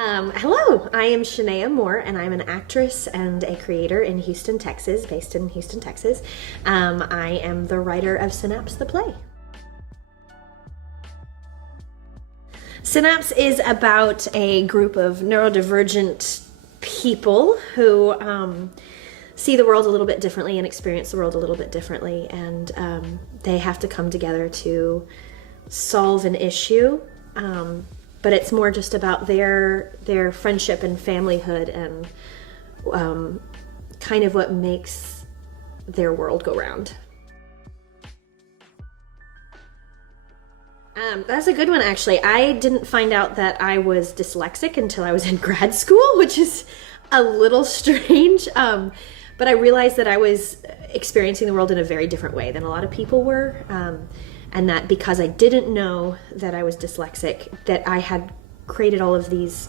Hello, I am Shania Moore, and I'm an actress and a creator in Houston, Texas, based in Houston, Texas. I am the writer of Synapse, the play. Synapse is about a group of neurodivergent people who see the world a little bit differently and experience the world a little bit differently, and they have to come together to solve an issue. But it's more just about their friendship and familyhood and kind of what makes their world go round. That's a good one, actually. I didn't find out that I was dyslexic until I was in grad school, which is a little strange. But I realized that I was experiencing the world in a very different way than a lot of people were. And that because I didn't know that I was dyslexic, that I had created all of these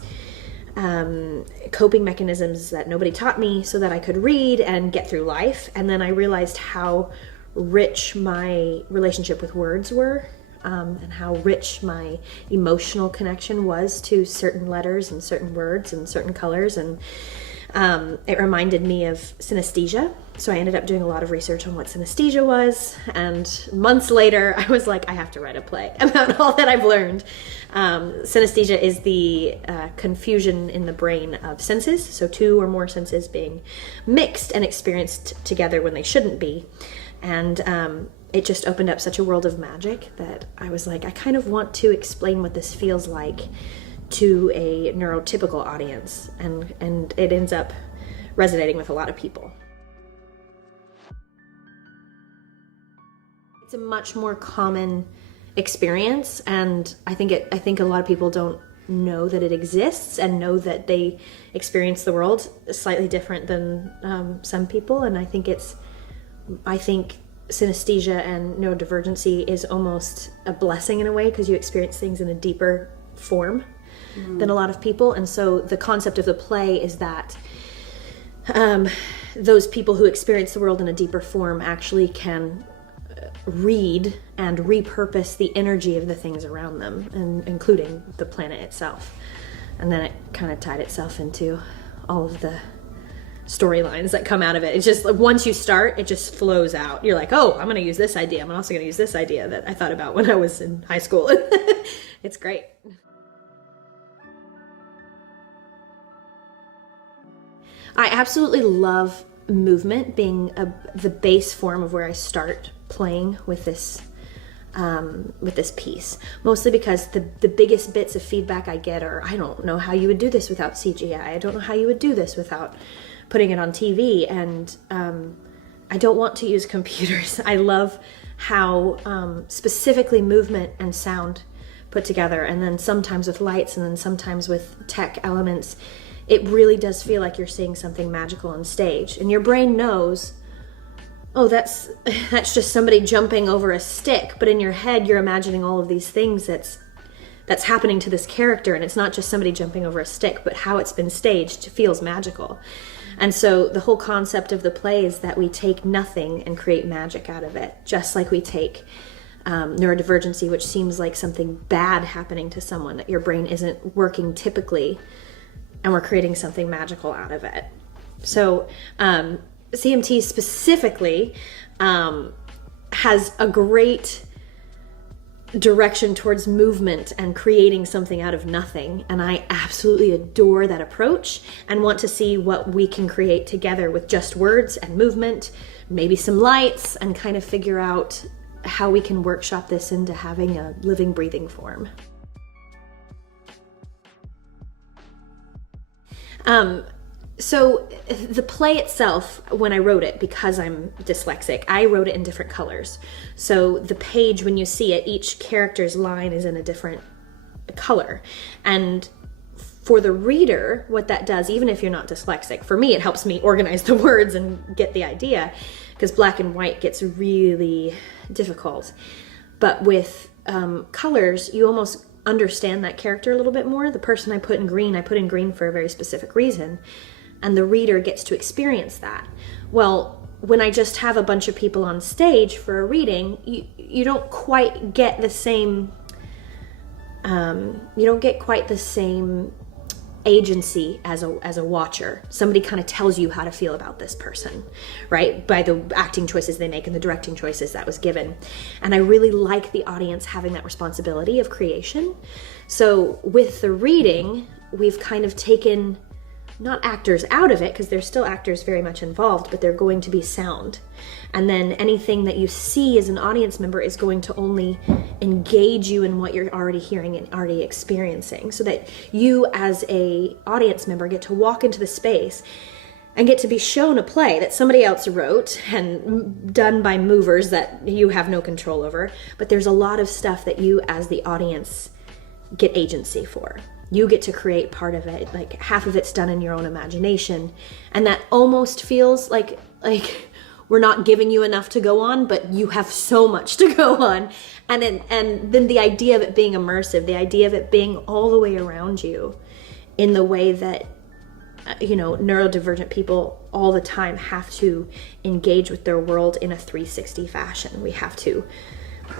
coping mechanisms that nobody taught me so that I could read and get through life. And then I realized how rich my relationship with words were, and how rich my emotional connection was to certain letters and certain words and certain colors. And it reminded me of synesthesia. So I ended up doing a lot of research on what synesthesia was, and months later I was like, I have to write a play about all that I've learned. Synesthesia is the confusion in the brain of senses, so two or more senses being mixed and experienced together when they shouldn't be. And it just opened up such a world of magic that I was like, I kind of want to explain what this feels like to a neurotypical audience, and it ends up resonating with a lot of people. It's a much more common experience, and I think a lot of people don't know that it exists and know that they experience the world slightly different than some people. And I think synesthesia and neurodivergency is almost a blessing in a way, because you experience things in a deeper form than a lot of people. And so the concept of the play is that those people who experience the world in a deeper form actually can read and repurpose the energy of the things around them, and including the planet itself. And then it kind of tied itself into all of the storylines that come out of it. It's just like, once you start, it just flows out. You're like, oh, I'm going to use this idea. I'm also going to use this idea that I thought about when I was in high school. It's great. I absolutely love movement being the base form of where I start playing with this piece, mostly because the biggest bits of feedback I get are, I don't know how you would do this without CGI. I don't know how you would do this without putting it on TV. And I don't want to use computers. I love how specifically movement and sound put together, and then sometimes with lights, and then sometimes with tech elements, it really does feel like you're seeing something magical on stage. And your brain knows, oh, that's just somebody jumping over a stick. But in your head, you're imagining all of these things that's happening to this character. And it's not just somebody jumping over a stick, but how it's been staged feels magical. And so the whole concept of the play is that we take nothing and create magic out of it, just like we take neurodivergency, which seems like something bad happening to someone, that your brain isn't working typically, and we're creating something magical out of it. So CMT specifically has a great direction towards movement and creating something out of nothing. And I absolutely adore that approach and want to see what we can create together with just words and movement, maybe some lights, and kind of figure out how we can workshop this into having a living, breathing form. So the play itself, when I wrote it, because I'm dyslexic, I wrote it in different colors. So the page, when you see it, each character's line is in a different color. And for the reader, what that does, even if you're not dyslexic, for me, it helps me organize the words and get the idea, because black and white gets really difficult. But with colors, you almost understand that character a little bit more. The person I put in green for a very specific reason, and the reader gets to experience that. Well, when I just have a bunch of people on stage for a reading, you don't quite get the same agency as a watcher. Somebody kind of tells you how to feel about this person, right? By the acting choices they make and the directing choices that was given. And I really like the audience having that responsibility of creation. So with the reading, we've kind of taken not actors out of it, because there's still actors very much involved, but they're going to be sound. And then anything that you see as an audience member is going to only engage you in what you're already hearing and already experiencing, so that you as a audience member get to walk into the space and get to be shown a play that somebody else wrote and done by movers that you have no control over. But there's a lot of stuff that you as the audience get agency for. You get to create part of it. Like half of it's done in your own imagination. And that almost feels like we're not giving you enough to go on, but you have so much to go on. And then the idea of it being immersive, the idea of it being all the way around you in the way that, neurodivergent people all the time have to engage with their world in a 360 fashion. We have to.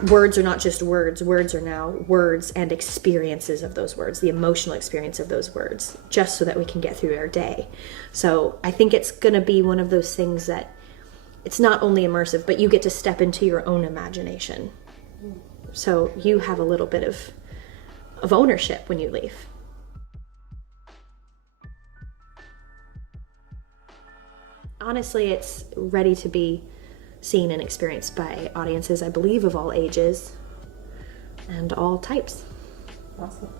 Words are not just words. Words are now words and experiences of those words, the emotional experience of those words, just so that we can get through our day. So I think it's going to be one of those things that it's not only immersive, but you get to step into your own imagination. So you have a little bit of ownership when you leave. Honestly, it's ready to be seen and experienced by audiences, I believe, of all ages and all types. Awesome.